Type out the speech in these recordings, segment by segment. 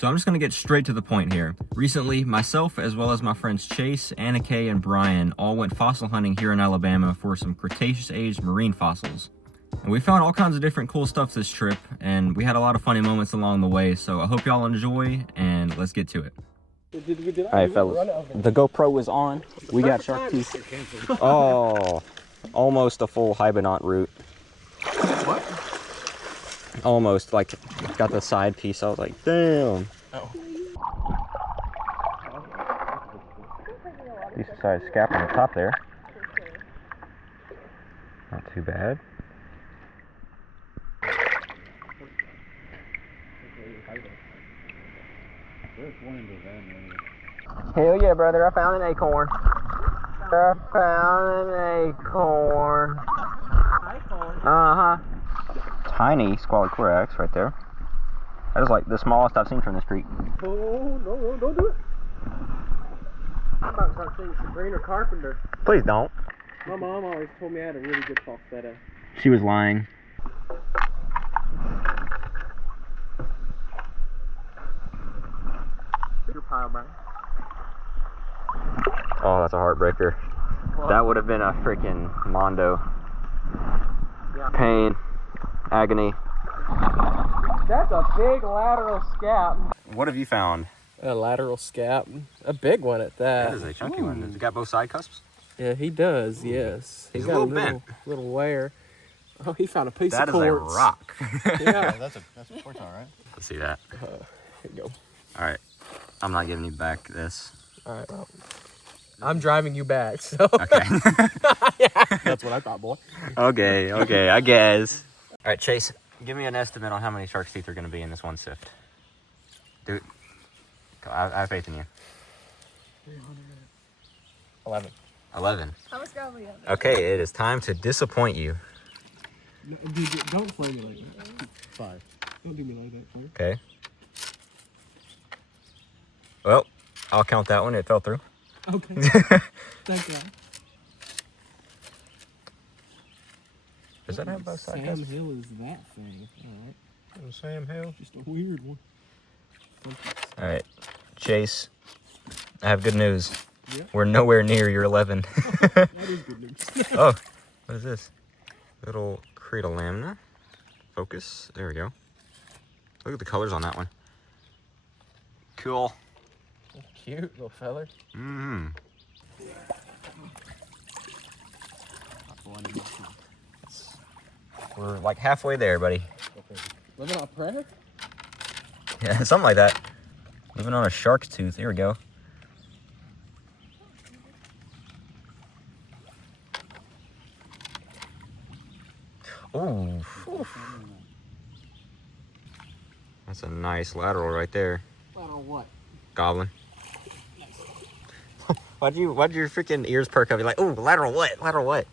So I'm just going to get straight to the point here. Recently, myself, as well as my friends Chase, Anna Kay, and Brian all went fossil hunting here in Alabama for some Cretaceous aged marine fossils. And we found all kinds of different cool stuff this trip, and we had a lot of funny moments along the way, so I hope y'all enjoy, and let's get to it. Alright fellas, the GoPro is on. We got shark teeth. Oh, almost a full Hybenot route. What? Almost, like, got the side piece. I was like, damn. Oh. Decent sized scap on the top there. Not too bad. Hell yeah, brother, I found an acorn. I found an acorn. Uh-huh. Tiny squally corax right there. That is like the smallest I've seen from this creek. Oh, no, don't do it. I'm about to start saying Sabrina Carpenter. Please don't. My mom always told me I had a really good falsetto. She was lying. Your pile back. Oh, that's a heartbreaker. Well, That would have been a freaking mondo. yeah. Pain. Agony. That's a big lateral scap. What have you found? A lateral scap. A big one at that. That is a chunky one. Has it got both side cusps? Yeah, he does, yes. He's got a little bent. little wear. Oh, he found a piece That of is a quartz. rock. Yeah. That's a quartz, all right? Let's see that. Here you go. All right. I'm not giving you back this. All right, well, I'm driving you back, so. Okay. That's what I thought, boy. Okay, I guess. All right, Chase, give me an estimate on how many shark's teeth are going to be in this one sift. Dude, I have faith in you. 11. 11. How much got we on? Okay, it is time to disappoint you. No, dude, don't play me like that. 5. Don't do me like that, please. Okay. Well, I'll count that one. It fell through. Okay. Thank God. Does that have both side Sam cusps? Hill is that thing. All right. Sam Hill. Just a weird one. All right, Chase, I have good news. Yeah. We're nowhere near your 11. That is good news. Oh, what is this? Little Cretalamina. Focus. There we go. Look at the colors on that one. Cool. Cute little feller. Mm-hmm. We're like halfway there, buddy. Living on prayer? Yeah, something like that. Living on a shark's tooth. Here we go. Ooh. That's a nice lateral right there. Lateral what? Goblin. Why'd your freaking ears perk up? You're like, ooh, lateral what? Lateral what?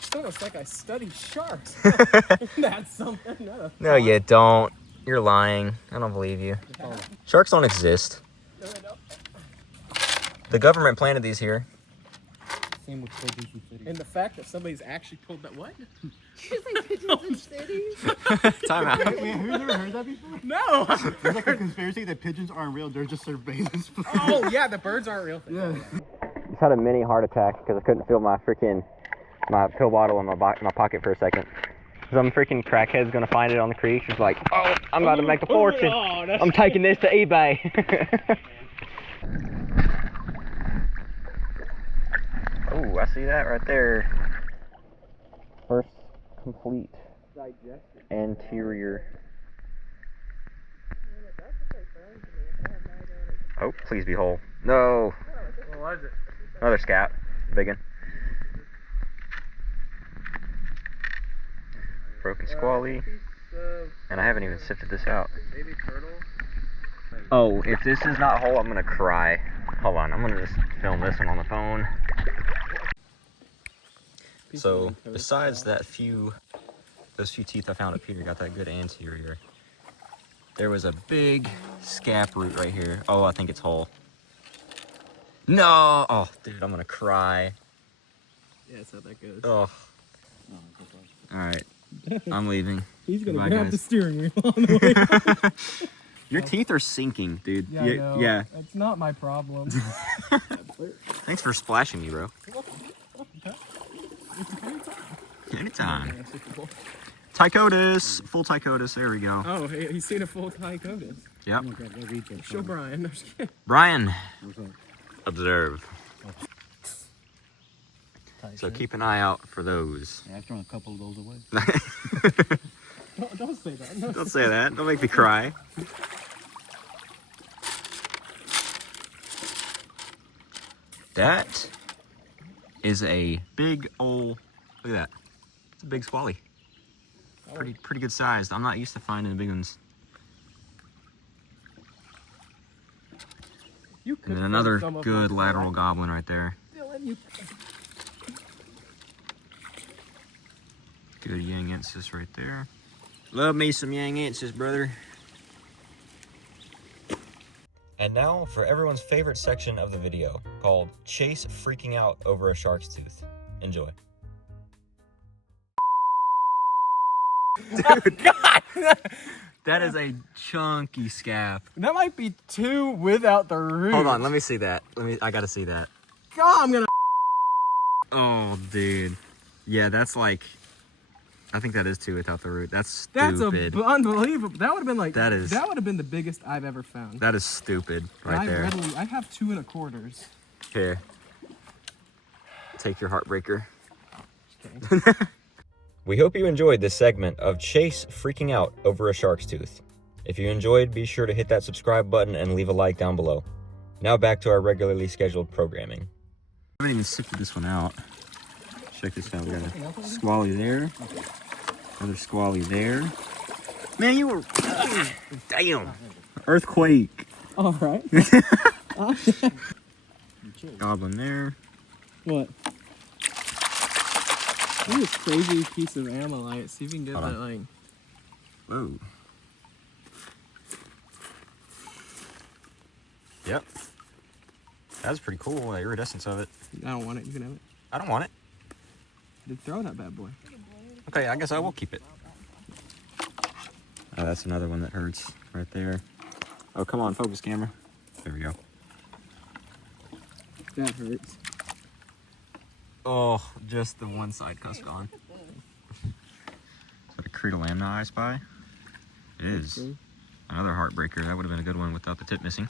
It's almost like I study sharks. That's something. No, you don't. You're lying. I don't believe you. Sharks don't exist. No, they don't. The government planted these here. Same with pigeons and cities. And the fact that somebody's actually pulled that what? She's like pigeons in cities. Time out. Wait, who's ever heard that before? No. There's like a conspiracy that pigeons aren't real. They're just surveillance. Oh yeah, the birds aren't real. Yeah. Just had a mini heart attack because I couldn't feel my pill bottle in my pocket for a second. Some freaking crackhead's gonna find it on the creek. She's like, oh, I'm about to make a fortune. Oh, I'm taking this to eBay. Oh, I see that right there. First complete Digested. anterior. Oh, please be whole. No. What was it? Another scap. Big one. Broken squally. And I haven't even sifted this out. Baby turtle. Oh, if this is not whole, I'm gonna cry. Hold on, I'm gonna just film this one on the phone. So, besides those few teeth I found up here, got that good anterior. There was a big scap root right here. Oh, I think it's whole. No! Oh, dude, I'm gonna cry. Yeah, that's how that goes. Oh. Alright, I'm leaving. He's gonna Goodbye, grab guys. the steering wheel on the way. Your teeth are sinking, dude. Yeah, I know. Yeah. It's not my problem. Thanks for splashing me, bro. Anytime. Tychotus. Full Tychotus. There we go. Oh, hey, he's seen a full Tychotus. Yep. Show Brian. No, just kidding. Brian. Observe. So keep an eye out for those. Yeah, I've thrown a couple of those away. Don't say that. No. Don't say that. Don't make me cry. That is a big old. Look at that. It's a big squally. Pretty good sized. I'm not used to finding the big ones. You could And then another some of good them. lateral goblin right there. Dylan, you. Good Yangensis right there. Love me some Yangensis, brother. And now for everyone's favorite section of the video, called Chase Freaking Out Over a Shark's Tooth. Enjoy. Dude, God! That is a chunky scap. That might be 2 without the root. Hold on, let me see that. I gotta see that. God, I'm gonna. Oh, dude. Yeah, that's like, I think that is 2 without the root. That's stupid. That's unbelievable. That would have been like. That is- That would have been the biggest I've ever found. That is stupid right there. I have 2 1/4. Here. Take your heartbreaker. Just kidding. We hope you enjoyed this segment of Chase Freaking Out Over a Shark's Tooth. If you enjoyed, be sure to hit that subscribe button and leave a like down below. Now back to our regularly scheduled programming. I haven't even sifted this one out. Check this out. We got a squally there. Another squally there. Man, you were... Damn. Earthquake. All right. Goblin there. What? Look at this crazy piece of ammolite. See if we can get that, like... Whoa. Yep. That's pretty cool, the iridescence of it. I don't want it. You can have it. I don't want it. Then throw that bad boy. Okay, I guess I will keep it. Oh, that's another one that hurts right there. Oh, come on, focus camera. There we go. That hurts. Oh, just the one side cuss gone. Is that a Cretaceous I spy? It is. Okay. Another heartbreaker. That would have been a good one without the tip missing.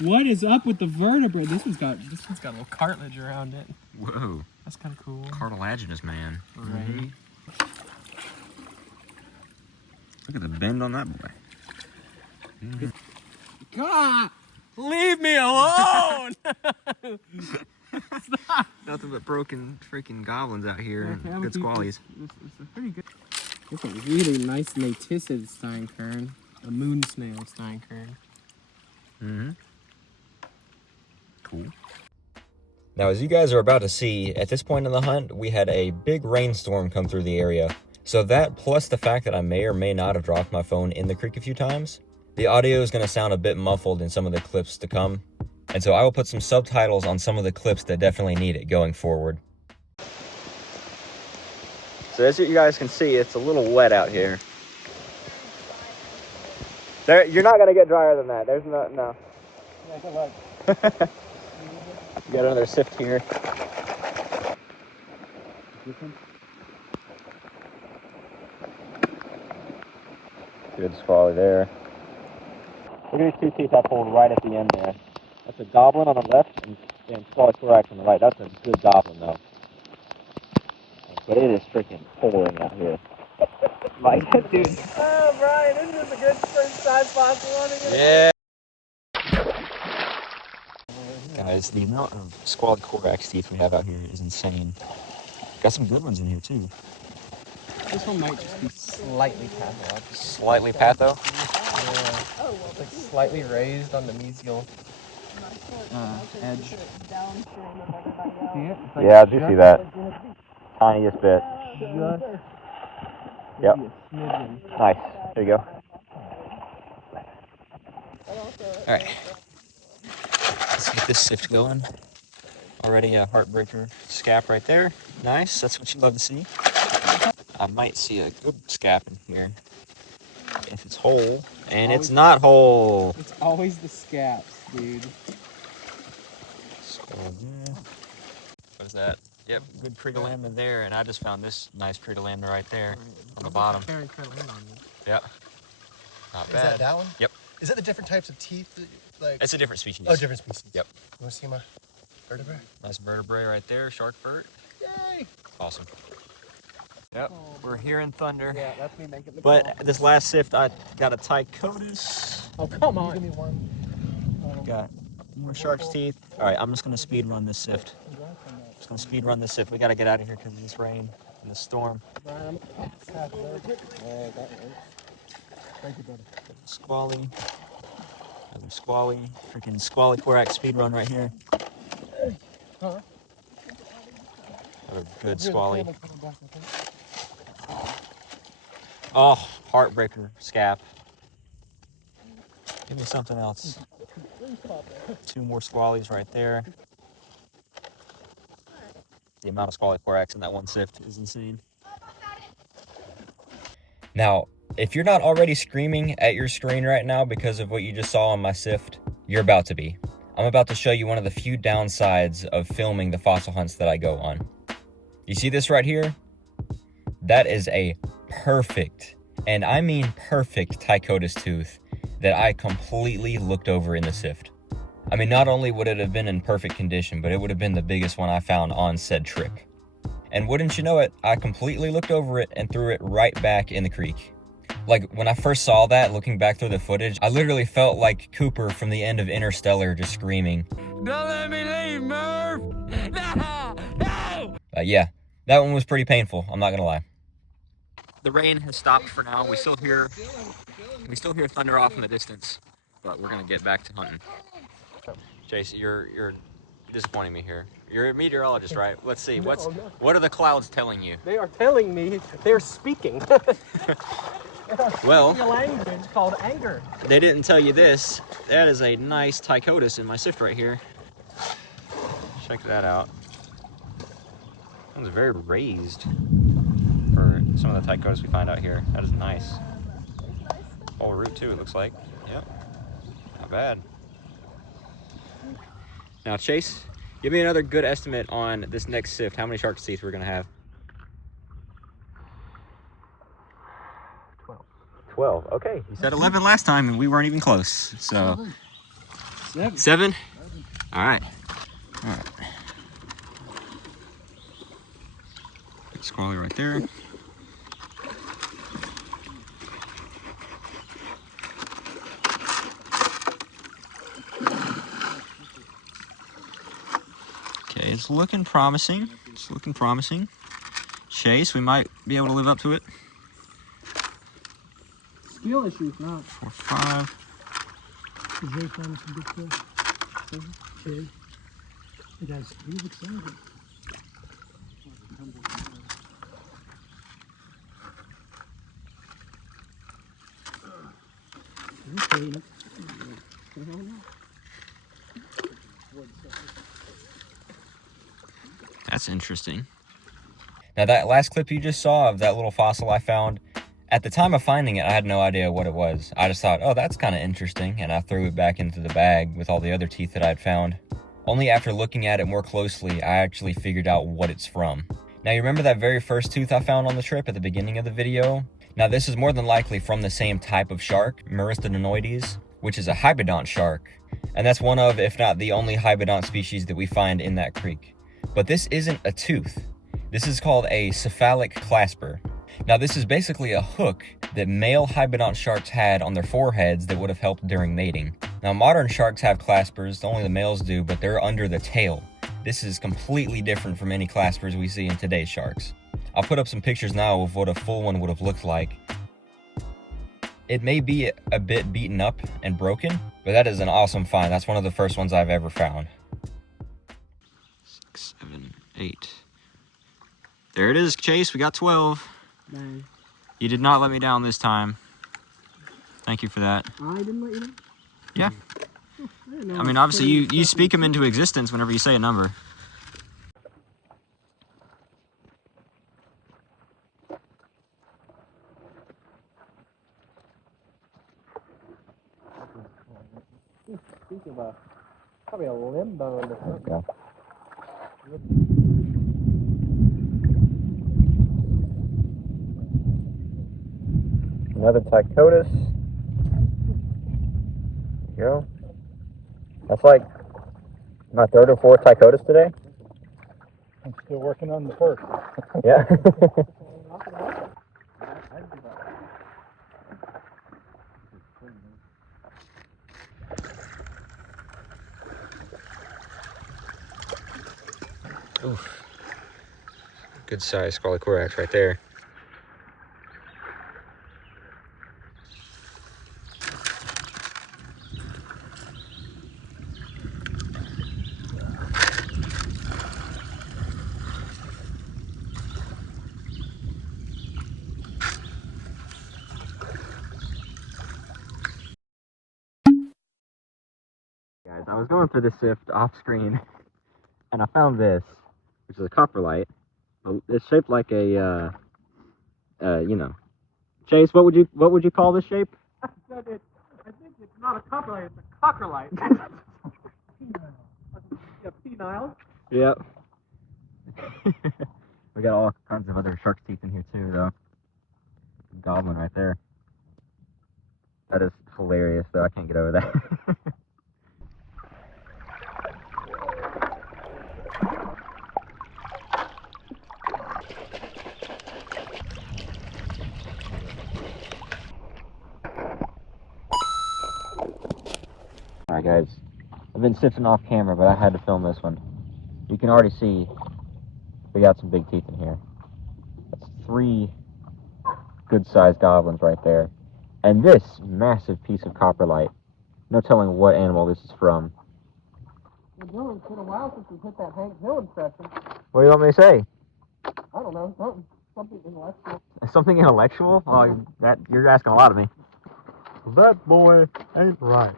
What is up with the vertebrae? This one's got a little cartilage around it. Whoa. That's kind of cool. Cartilaginous, man. Right. Look at the bend on that boy. God, leave me alone! Stop. Nothing but broken freaking goblins out here Okay, and good squallies. It's a pretty good. It's a really nice naticid steinkern, a moon snail steinkern. Mm-hmm. Cool. Now, as you guys are about to see, at this point in the hunt, we had a big rainstorm come through the area. So that, plus the fact that I may or may not have dropped my phone in the creek a few times, the audio is going to sound a bit muffled in some of the clips to come. And so I will put some subtitles on some of the clips that definitely need it going forward. So as you guys can see, it's a little wet out here. There, you're not going to get drier than that. There's no. Yeah, good luck. You got another sift here. Good squally there. Look at these 2 teeth I pulled right at the end there. That's a goblin on the left and squally thorax on the right. That's a good goblin though. But it is freaking pouring out here. Like, dude. Oh, Brian, isn't this a good first time fossil hunting? Yeah. Guys, the amount of squally thorax teeth we have out here is insane. Got some good ones in here too. This one might just be slightly pathological. Slightly patho. Yeah. It's like slightly raised on the mesial edge. Yeah, I do see that. Tiniest bit. Yep. Nice. There you go. Alright. Let's get this sift going. Already a heartbreaker scap right there. Nice. That's what you love to see. I might see a good scap in here if it's whole And it's not whole. It's always the scaps, dude. What is that? Yep, good Cretalamna there, and I just found this nice Cretalamna right there on the bottom. Yep, not Is bad. that one? Yep. Is that the different types of teeth? Like. It's a different species. Oh, different species. Yep. You want to see my vertebrae? Nice vertebrae right there, shark vert. Yay! Awesome. Yep, we're hearing thunder. Yeah, that's me making the But call. this last sift, I got a Tychodus. Oh, come on. Give me one. Got more shark's teeth. All right, I'm just gonna speed run this sift. Just gonna speed run this sift. We gotta get out of here because of this rain and this storm. Thank you, brother. Squally. Another squally. Freaking squally Korak speed run right here. Huh? Another good squally. Oh, heartbreaker scap. Give me something else. 2 more squallies right there. The amount of squally Koraks in that one sift is insane. Now, if you're not already screaming at your screen right now because of what you just saw on my sift, you're about to be. I'm about to show you one of the few downsides of filming the fossil hunts that I go on. You see this right here? That is a perfect, and I mean perfect, Tychodus tooth that I completely looked over in the sift. I mean, not only would it have been in perfect condition, but it would have been the biggest one I found on said trip. And wouldn't you know it, I completely looked over it and threw it right back in the creek. Like, when I first saw that, looking back through the footage, I literally felt like Cooper from the end of Interstellar just screaming, "Don't let me leave, Murph! No! No!" Yeah, that one was pretty painful, I'm not gonna lie. The rain has stopped for now. We still hear thunder off in the distance, but we're gonna get back to hunting. Jason, you're disappointing me here. You're a meteorologist, right? Let's see. What are the clouds telling you? They are telling me they're speaking. Well, a language called anger. they didn't tell you this. That is a nice Tychodus in my sift right here. Check that out. That one's very raised for some of the Tychodus we find out here. That is nice. Whole root too, it looks like. Yep. Not bad. Now, Chase, give me another good estimate on this next sift. How many shark's teeth we're gonna have? 12. 12. Okay. You said 11 last time, and we weren't even close. So 7. 7. All right. All right. Squally right there. Okay, it's looking promising. It's looking promising. Chase, we might be able to live up to it. Skill issues, not. 4, 5. Jay found some good stuff. Jay. Hey guys, he was excited. Okay. That's interesting. Now that last clip you just saw of that little fossil I found, at the time of finding it, I had no idea what it was. I just thought, oh, that's kind of interesting, and I threw it back into the bag with all the other teeth that I'd found. Only after looking at it more closely, I actually figured out what it's from. Now, you remember that very first tooth I found on the trip at the beginning of the video? Now, this is more than likely from the same type of shark, Muristodontoides, which is a hybidont shark, and that's one of, if not the only hybidont species that we find in that creek. But this isn't a tooth. This is called a cephalic clasper. Now, this is basically a hook that male hybidont sharks had on their foreheads that would have helped during mating. Now, modern sharks have claspers, only the males do, but they're under the tail. This is completely different from any claspers we see in today's sharks. I'll put up some pictures now of what a full one would have looked like. It may be a bit beaten up and broken, but that is an awesome find. That's one of the first ones I've ever found. 6, 7, 8. There it is, Chase. We got 12. Dang. You did not let me down this time. Thank you for that. I didn't let you know? Yeah. I didn't know I mean, obviously, you speak them into existence whenever you say a number. piece of a, probably a limb bone or something. Okay. Another Tychotus. There you go. That's like my third or fourth Tychotus today. I'm still working on the first. Yeah. Oof. Good size Squalocorax right there. Guys, I was going through the sift off screen and I found this, which is a coprolite. It's shaped like a, you know, Chase. What would you call this shape? I think it's not a coprolite, it's a cockerlite. A penile. Yep. We got all kinds of other shark's teeth in here too, though. Goblin right there. That is hilarious, though. I can't get over that. Alright guys, I've been sifting off camera, but I had to film this one. You can already see we got some big teeth in here. That's 3 good-sized goblins right there. And this massive piece of coprolite. No telling what animal this is from. Well, Dylan, it's been a while since we hit that Hank Hill impression. What do you want me to say? I don't know, something intellectual. Something intellectual? Oh, you're asking a lot of me. That boy ain't right.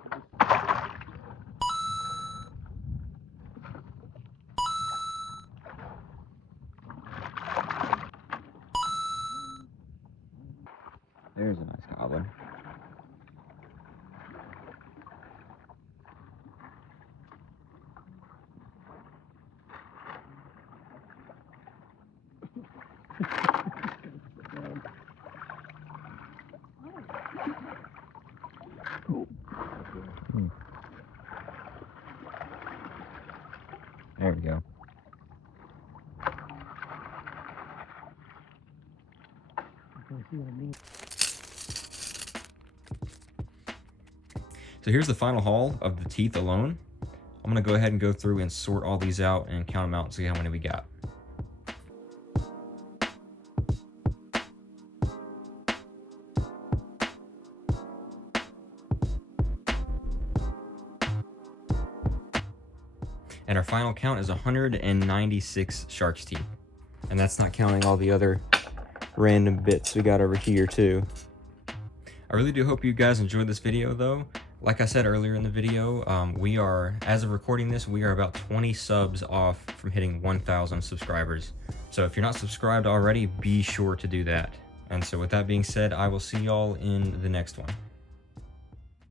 There's a nice goblin. There we go. So here's the final haul of the teeth alone. I'm gonna go ahead and go through and sort all these out and count them out and see how many we got. And our final count is 196 shark's teeth. And that's not counting all the other random bits we got over here too. I really do hope you guys enjoyed this video though. Like I said earlier in the video, we are, as of recording this, we are about 20 subs off from hitting 1,000 subscribers. So if you're not subscribed already, be sure to do that. And so with that being said, I will see y'all in the next one.